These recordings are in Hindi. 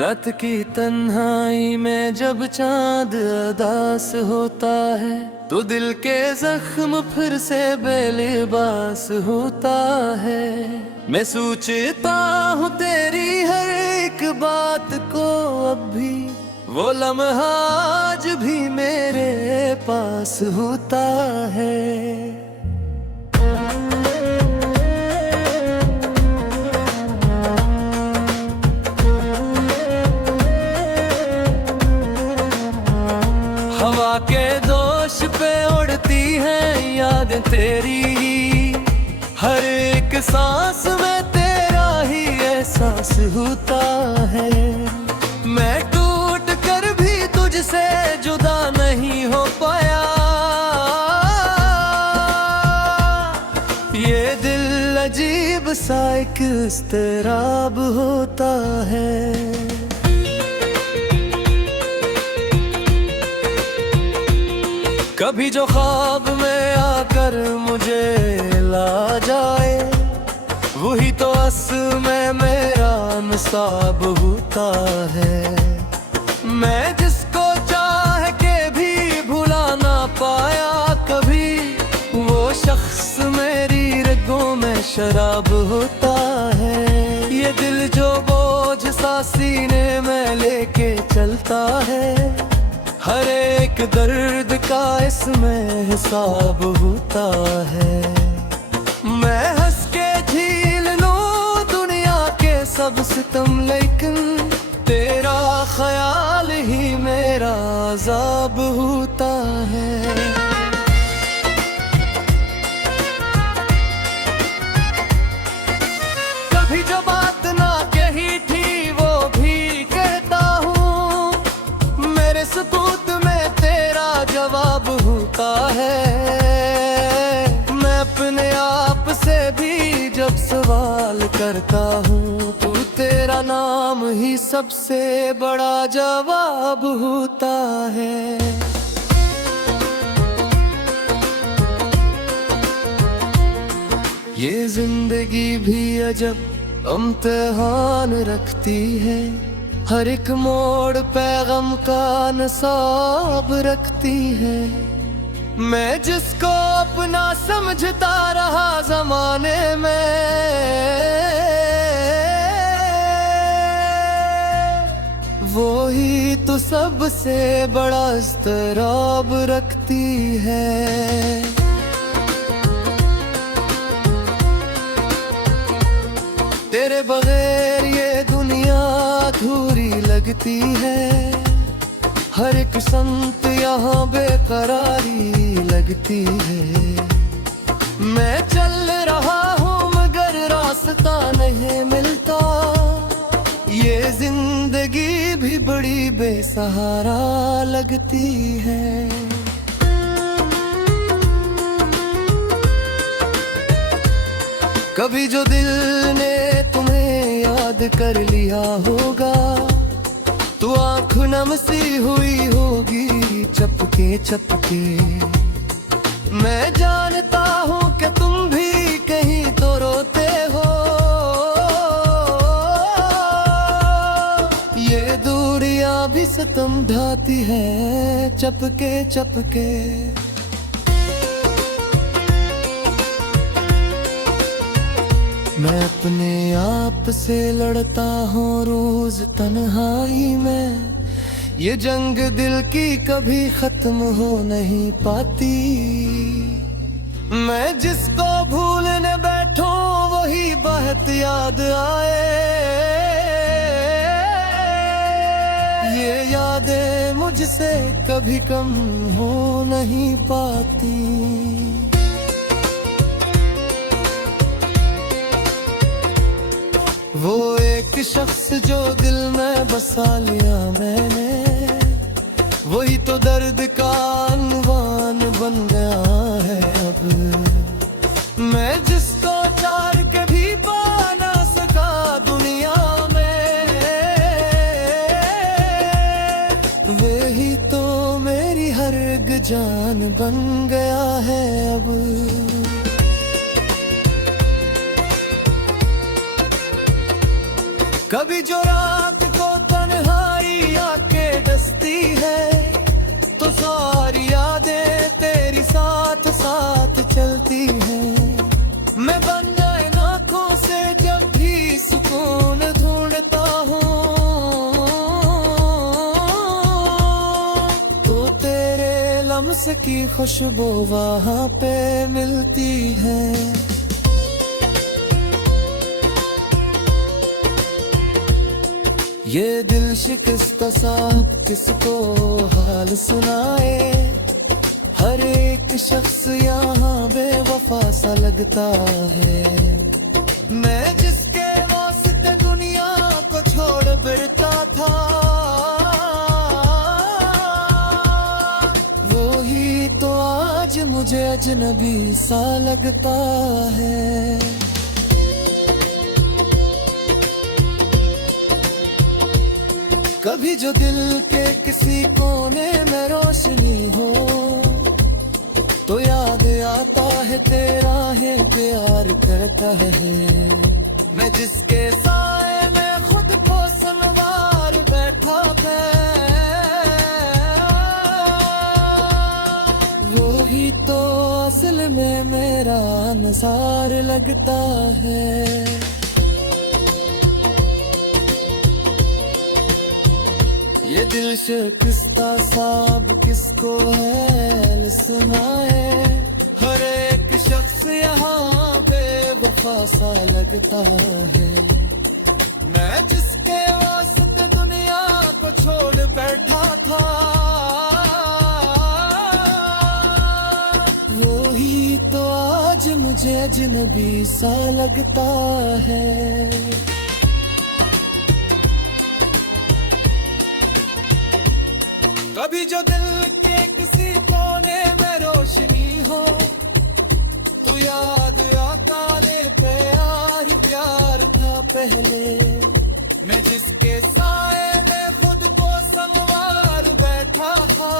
रात की तन्हाई में जब चांद अदास होता है तो दिल के जख्म फिर से बेलिबास होता है। मैं सोचता हूँ तेरी हर एक बात को, अब भी वो लम्हा आज भी मेरे पास होता है। हवा के दोष पे उड़ती हैं यादें तेरी, हर एक सांस में तेरा ही एहसास होता है। मैं टूट कर भी तुझसे जुदा नहीं हो पाया, ये दिल अजीब सा एक इज़्तिराब होता है। कभी जो ख्वाब में आकर मुझे ला जाए, वही तो असल में मेरा नसाब होता है। मैं जिसको चाह के भी भुला ना पाया कभी, वो शख्स मेरी रगों में शराब होता है। ये दिल जो बोझ सा सीने में लेके चलता है, हर एक दर्द का इसमें हिसाब होता है। मैं हंस के झील लूं दुनिया के सब सितम, लेकिन तेरा ख्याल ही मेरा अज़ाब होता है। कभी जो बात ना कही थी वो भी कहता हूँ, मेरे सपूत में तेरा जवाब होता है। मैं अपने आप से भी जब सवाल करता हूँ, तो तेरा नाम ही सबसे बड़ा जवाब होता है। ये जिंदगी भी अजब इम्तिहान रखती है, हर एक मोड़ पैगाम का नसाब रखती है। मैं जिसको अपना समझता रहा जमाने में, वो ही तो सबसे बड़ा इज़्तिराब रखती है। तेरे बगैर ये दुनिया अधूरी लगती है, हर एक संत यहाँ बेकरारी लगती है। मैं चल रहा हूँ मगर रास्ता नहीं मिलता, ये जिंदगी भी बड़ी बेसहारा लगती है। कभी जो दिल ने तुम्हें याद कर लिया होगा, तो आँख नम सी हुई होगी चपके चपके। मैं जानता हूँ कि तुम भी कहीं तो रोते हो, ये दूरियां भी सितम ढाती है चपके चपके। मैं अपने आप से लड़ता हूँ रोज तन्हाई में, ये जंग दिल की कभी खत्म हो नहीं पाती। मैं जिसको भूलने बैठूं वही बात याद आए, ये यादें मुझसे कभी कम हो नहीं पाती। वो एक शख्स जो दिल में बसा लिया मैंने, वही तो दर्द का अनवान बन गया है अब। मैं जिसको चाह के भी पा ना सका दुनिया में, वही तो मेरी हर एक जान बन गया है अब। कभी जो रात को तन्हा की खुशबू वहाँ पे मिलती है। ये दिल शिकस्त साहब किसको हाल सुनाए, हर एक शख्स यहाँ बेवफा सा लगता है। मैं जिसके वास्ते दुनिया को छोड़ फिरता था, वो ही तो आज मुझे अजनबी सा लगता है। कभी जो दिल के किसी कोने में रोशनी हो, तो याद आता है तेरा है प्यार करता है। मैं जिसके साए में खुद को संवार बैठा है, वो ही तो असल में मेरा नज़ार लगता है। ये दिल शिकस्ता साब किसको है सुनाए, हर एक शख्स यहाँ बेवफा सा लगता है। मैं जिसके वास्ते दुनिया को छोड़ बैठा था, वो ही तो आज मुझे अजनबी सा लगता है। कभी जो दिल के किसी कोने में रोशनी हो, तो याद आता ने प्यार ही प्यार था पहले। मैं जिसके साए में खुद को संवार बैठा था,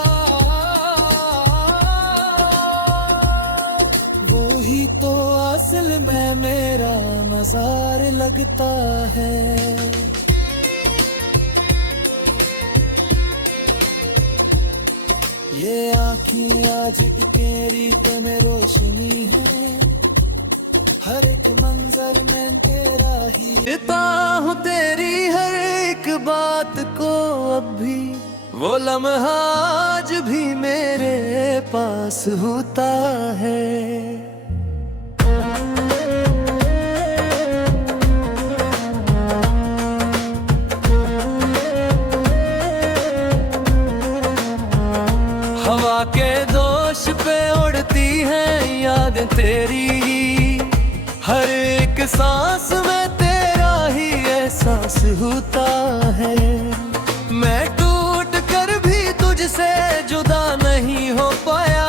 वो ही तो असल में मेरा मज़ार लगता है। ये आँखी आज तेरी में रोशनी है, हर एक मंजर में तेरा ही देता हूँ तेरी हर एक बात को। अब भी वो लम्हा आज भी मेरे पास होता है। हवा के दोष पे उड़ती हैं यादें तेरी, हर एक सांस में तेरा ही एहसास होता है। मैं टूट कर भी तुझसे जुदा नहीं हो पाया,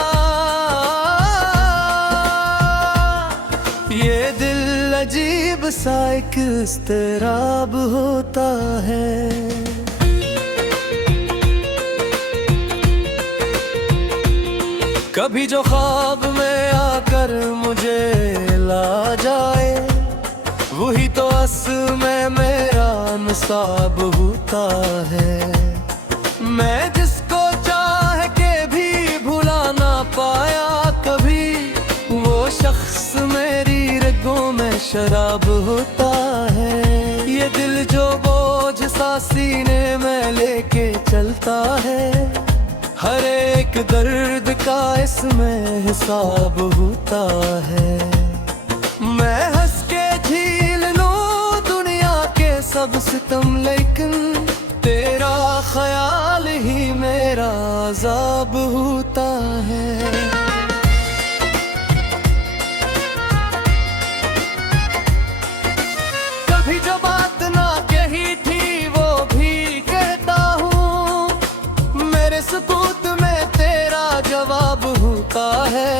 ये दिल अजीब सा एक इज़्तिराब होता है। कभी जो ख्वाब में आकर मुझे ला जाए, वही तो असल में मेरा नसाब होता है। मैं जिसको चाह के भी भुला ना पाया कभी, वो शख्स मेरी रगों में शराब होता है। ये दिल जो बोझ सा सीने में लेके चलता है, हर एक दर्द का इसमें हिसाब होता है। मैं हंस के झील लूं दुनिया के सब सितम, लेकिन तेरा ख्याल ही मेरा अज़ाब होता है। कभी जो बात ना कही थी वो भी कहता हूँ, मेरे सुकूत में तेरा जवाब होता है।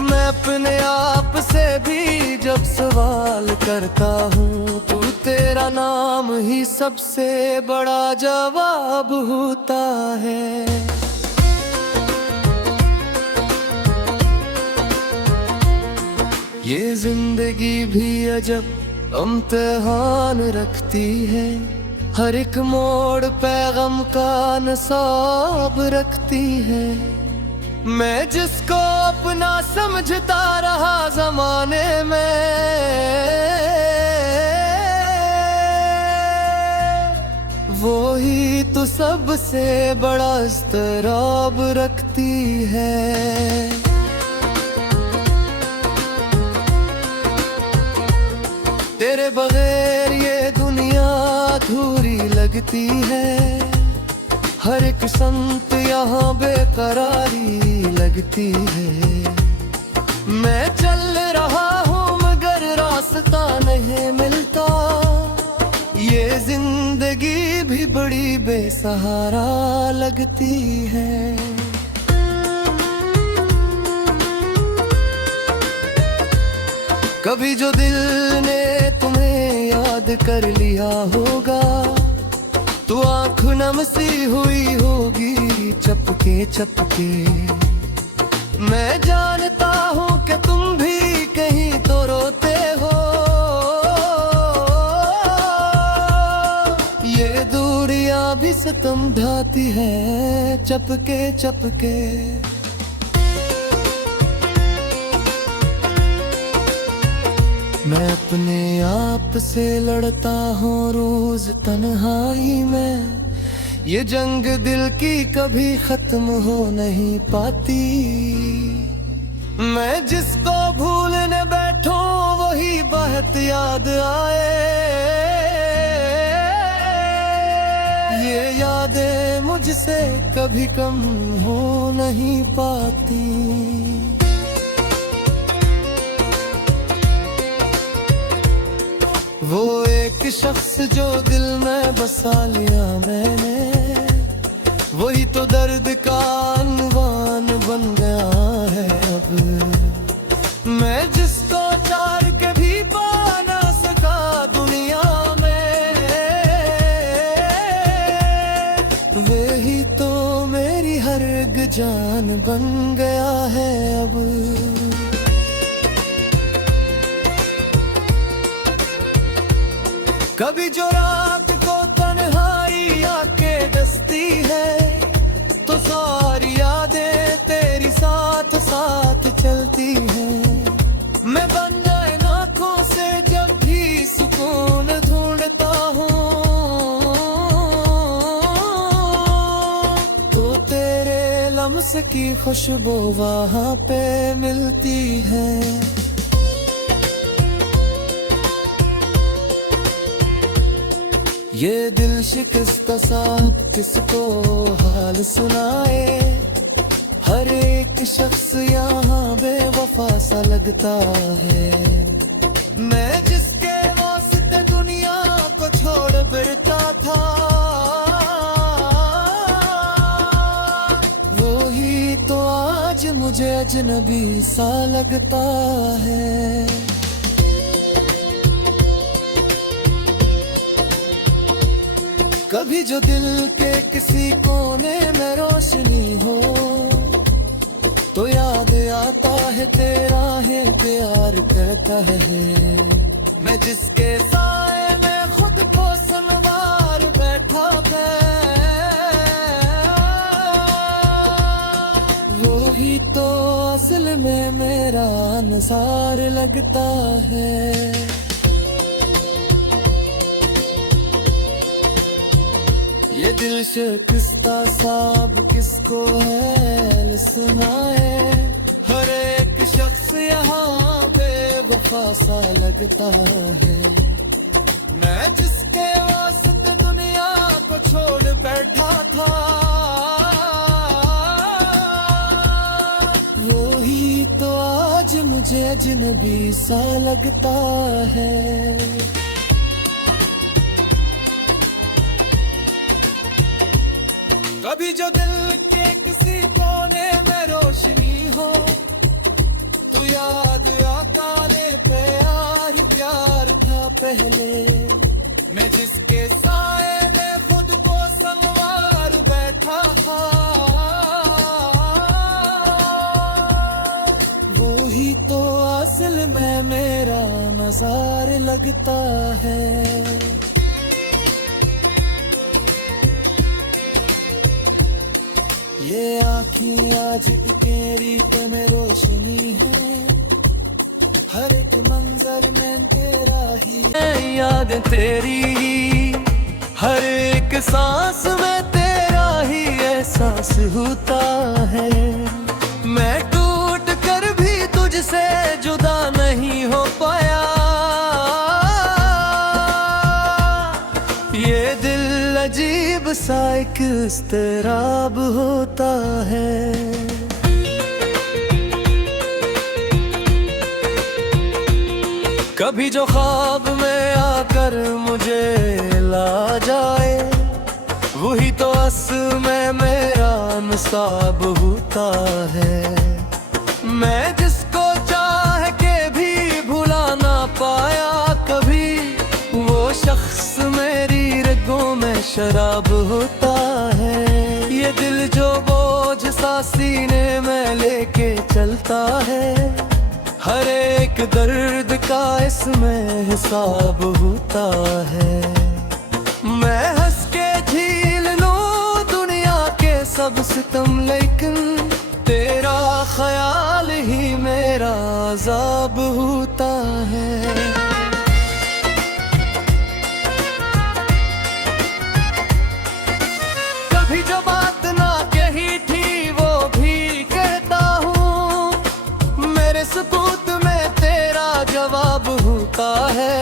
मैं अपने आप से भी जब सवाल करता हूँ, तो तेरा नाम ही सबसे बड़ा जवाब होता है। ये जिंदगी भी अजब इम्तिहान रखती है, हर एक मोड़ पैगाम का नसाब रखती है। मैं जिसको अपना समझता रहा जमाने में, वो ही तो तू सबसे बड़ा इज़्तिराब रखती है। तेरे बगैर ये दुनिया अधूरी लगती है। हर एक संत यहाँ बेकरारी लगती है। मैं चल रहा हूँ मगर रास्ता नहीं मिलता। ये जिंदगी भी बड़ी बेसहारा लगती है। कभी जो दिल ने तुम्हें याद कर लिया होगा, तो आँख नम सी हुई होगी चपके चपके। मैं जानता हूँ कि तुम भी कहीं तो रोते हो। ये दूरियां भी सितम ढाती है चपके चपके। मैं अपने आप से लड़ता हूँ रोज तन्हाई में। ये जंग दिल की कभी खत्म हो नहीं पाती। मैं जिसको भूलने बैठूं वही बहुत याद आए। ये यादें मुझसे कभी कम हो नहीं पाती। वो एक शख्स जो दिल में बसा लिया मैंने, वही तो दर्द का अनवान बन गया है अब। मैं जिसको चाह के भी पा ना सका दुनिया में, वही तो मेरी हर एक जान बन गया है अब। कभी जो रात को तन्हाई आके डसती है, तो सारी यादें तेरी साथ साथ चलती हैं। मैं बन जाए आँखों से जब भी सुकून ढूंढता हूँ, तो तेरे लम्स की खुशबू वहाँ पे मिलती है। ये दिल शिकस्त साहब किसको हाल सुनाए। हर एक शख्स यहाँ बेवफा सा लगता है। मैं जिसके वास्ते दुनिया को छोड़ फिरता था, वो ही तो आज मुझे अजनबी सा लगता है। कभी जो दिल के किसी कोने में रोशनी हो, तो याद आता है तेरा है प्यार कहता है। मैं जिसके साए में खुद को संवार बैठा था, वो ही तो असल में मेरा अनुसार लगता है। ये दिल शिकस्ता साब किसको है सुनाए। हर एक शख्स यहाँ बेवफा सा लगता है। मैं जिसके वास्ते दुनिया को छोड़ बैठा था, वो ही तो आज मुझे अजनबी सा लगता है। कभी जो दिल के किसी कोने में रोशनी हो, तो याद आता ले प्यार प्यार था पहले। मैं जिसके साए में खुद को संवार बैठा था, वो ही तो असल में मेरा मज़ार लगता है। ये आँखी आज तेरी पे में रोशनी है। हर एक मंजर में तेरा ही याद तेरी, हर एक सांस में एहसास होता है। मैं टूट कर भी तुझसे जुदा नहीं हो पाया, ये दिल अजीब सा एक इज़्तिराब होता है। कभी जो ख्वाब में आकर मुझे ला जाए, वही तो असल में मेरा नसाब होता है। मैं जिसको चाह के भी भुला ना पाया कभी, वो शख्स मेरी रगों में शराब होता है। ये दिल जो बोझ सा सीने में लेके चलता है, हर एक दर्द का इसमें हिसाब होता है। मैं हंस के झील लूं दुनिया के सब सितम, लेकिन तेरा ख्याल ही मेरा अज़ाब होता है। कभी जो बात ना कही थी वो भी कहता हूँ, मेरे सबूत में तेरा जवाब होता है।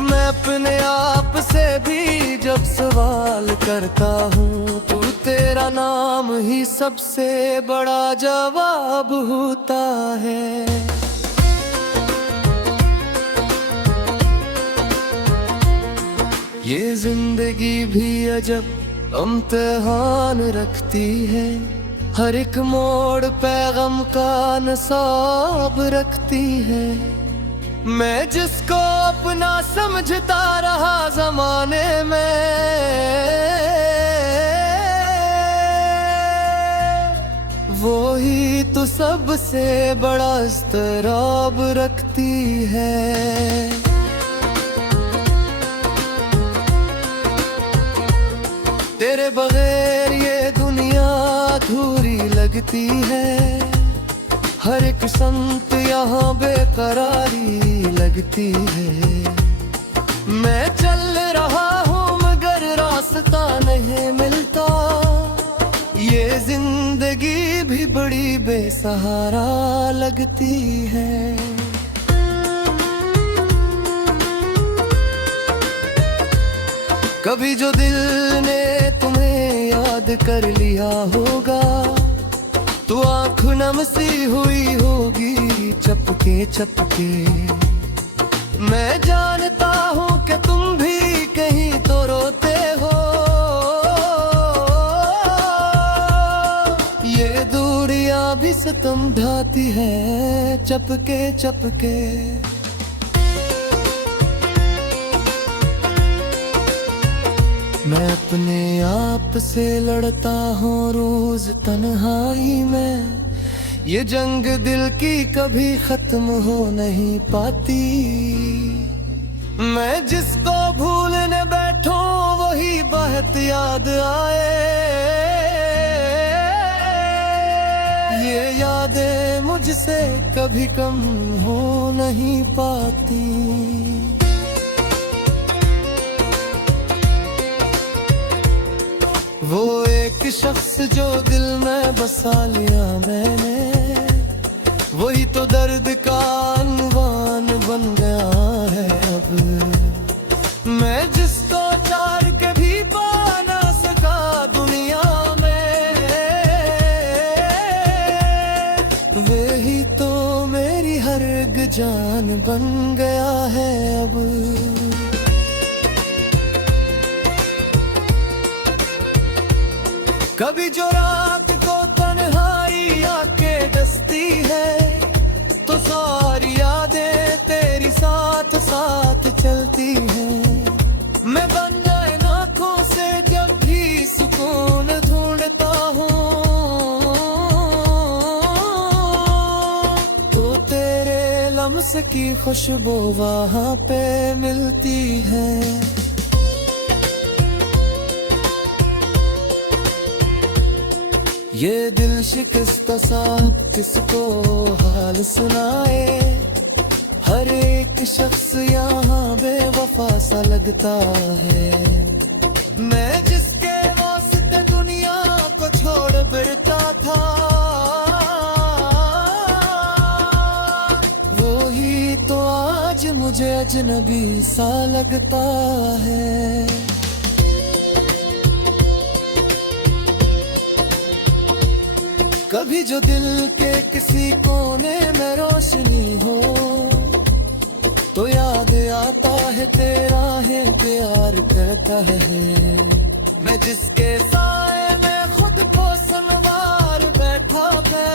मैं अपने आप से भी जब सवाल करता हूँ, तो तेरा नाम ही सबसे बड़ा जवाब होता है। ये जिंदगी भी अजब इम्तिहान रखती है, हर एक मोड़ पे गम का नसाब रखती है। मैं जिसको अपना समझता रहा जमाने में, वो ही तो सबसे बड़ा इज़्तिराब रखती है। तेरे बगैर ये दुनिया अधूरी लगती है, हर एक संत यहाँ बेकरारी लगती है। मैं चल रहा हूँ मगर रास्ता नहीं मिलता, ये जिंदगी भी बड़ी बेसहारा लगती है। कभी जो दिल ने तुम्हें याद कर लिया होगा, तो आँख नम सी हुई होगी चपके चपके। मैं जानता हूँ कि तुम भी कहीं तो रोते हो, ये दूरियां भी सितम ढाती है चपके चपके। मैं अपने आप से लड़ता हूँ रोज तन्हाई में, ये जंग दिल की कभी खत्म हो नहीं पाती। मैं जिसको भूलने बैठूं वही बहुत याद आए, ये यादें मुझसे कभी कम हो नहीं पाती। वो एक शख्स जो दिल में बसा लिया मैंने, वही तो दर्द का अनवान बन गया है अब। मैं जिसको चार के भी पा ना सका दुनिया में, वही तो मेरी हर एक जान बन गया है अब। कभी जो रात को तन्हाई आके डसती है, तो सारी यादें तेरी साथ साथ चलती हैं। मैं बन जाए आँखों से जब भी सुकून ढूंढता हूँ, तो तेरे लम्स की खुशबू वहाँ पे मिलती है। ये दिल शिकस्त सा किसको हाल सुनाए, हर एक शख्स यहाँ बेवफा सा लगता है। मैं जिसके वास्ते दुनिया मुझे अजनबी सा लगता है। कभी जो दिल के किसी कोने में रोशनी हो तो याद आता है तेरा है प्यार करता है। मैं जिसके साए में खुद को संवार बैठा है,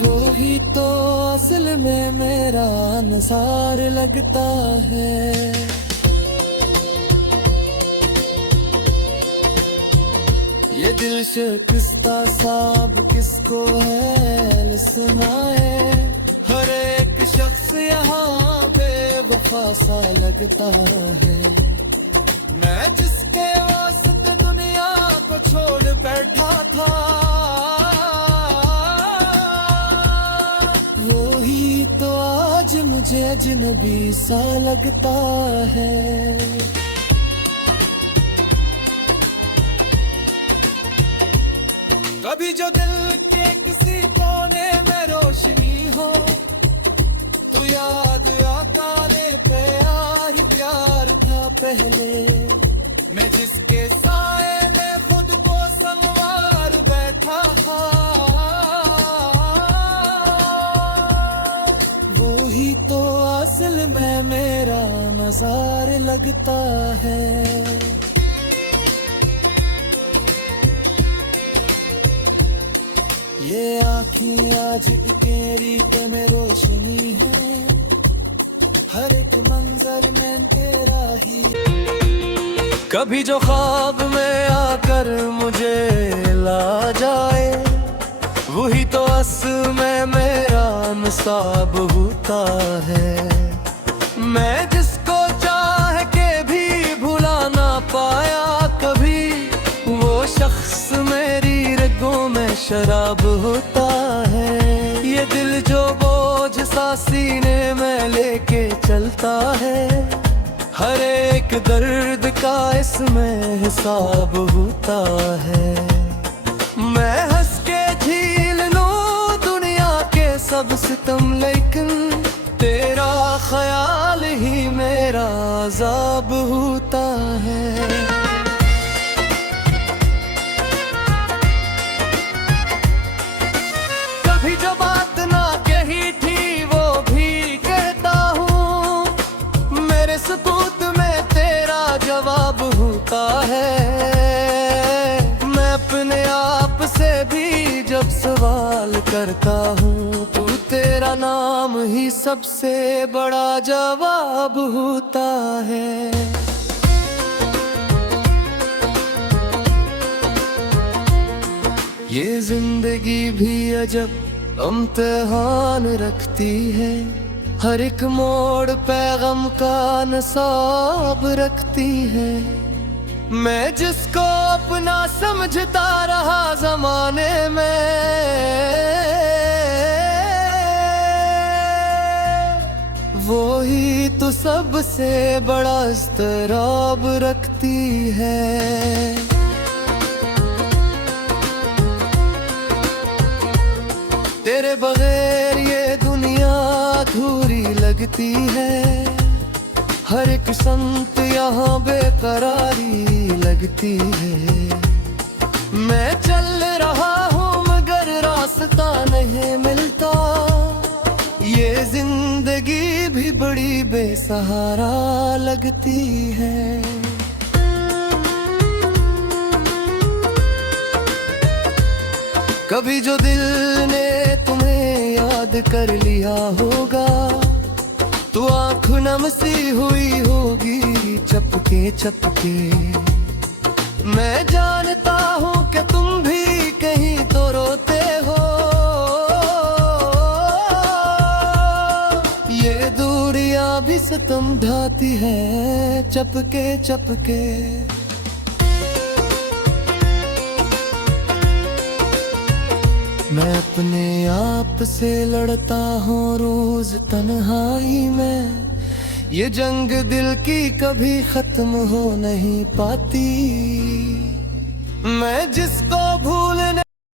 वो ही तो असल में मेरा नज़ार लगता है। ये दिल शिकस्ता साब किसको है सुनाए, हर एक शख्स यहाँ बेवफा सा लगता है। मैं जिसके वास्ते दुनिया को छोड़ बैठा था, वो ही तो आज मुझे अजनबी सा लगता है। कभी जो दिल के किसी कोने में रोशनी हो तो याद आकाने पे ही प्यार था पहले। मैं जिसके साए में खुद को संवार बैठा था, वो ही तो असल में मेरा मज़ार लगता है। ये आँखें आज तेरी पे में रोशनी है, हर एक मंजर में तेरा ही। कभी जो ख्वाब में आकर मुझे ला जाए, वही तो असल में मेरा नसाब होता है। मैं जिसको चाह के भी भुला ना पाया कभी, वो शख्स मेरी रगों में शराब होता है। ये दिल जो बोझ सा सीने में लेके चलता है, हर एक दर्द का इसमें हिसाब होता है। मैं हंस के झील लूं दुनिया के सब सितम, लेकिन तेरा ख्याल ही मेरा अज़ाब होता है। कभी जो बात ना कही थी वो भी कहता हूँ, मेरे सुकूत में तेरा जवाब होता है। मैं अपने आप से भी जब सवाल करता हूँ, तो तेरा नाम ही सबसे बड़ा जवाब होता है। ये जिंदगी भी अजब इम्तिहान रखती है, हर एक मोड़ पे गम का नसाब रखती है। मैं जिसको अपना समझता रहा जमाने में, वो ही तो सबसे बड़ा इज़्तिराब रखती है। तेरे बगैर ये दुनिया अधूरी लगती है, हर एक संत यहाँ बेकरारी लगती है। मैं चल रहा हूँ मगर रास्ता नहीं मिलता, ये जिंदगी भी बड़ी बेसहारा लगती है। कभी जो दिल ने तुम्हें याद कर लिया होगा, तो आँख नम सी हुई होगी चपके चपके। मैं जानता हूँ कि तुम भी कहीं तो रोते हो, ये दूरियां भी सितम ढाती है चपके चपके। मैं अपने आप से लड़ता हूँ रोज तन्हाई में, ये जंग दिल की कभी खत्म हो नहीं पाती। मैं जिसको भूलने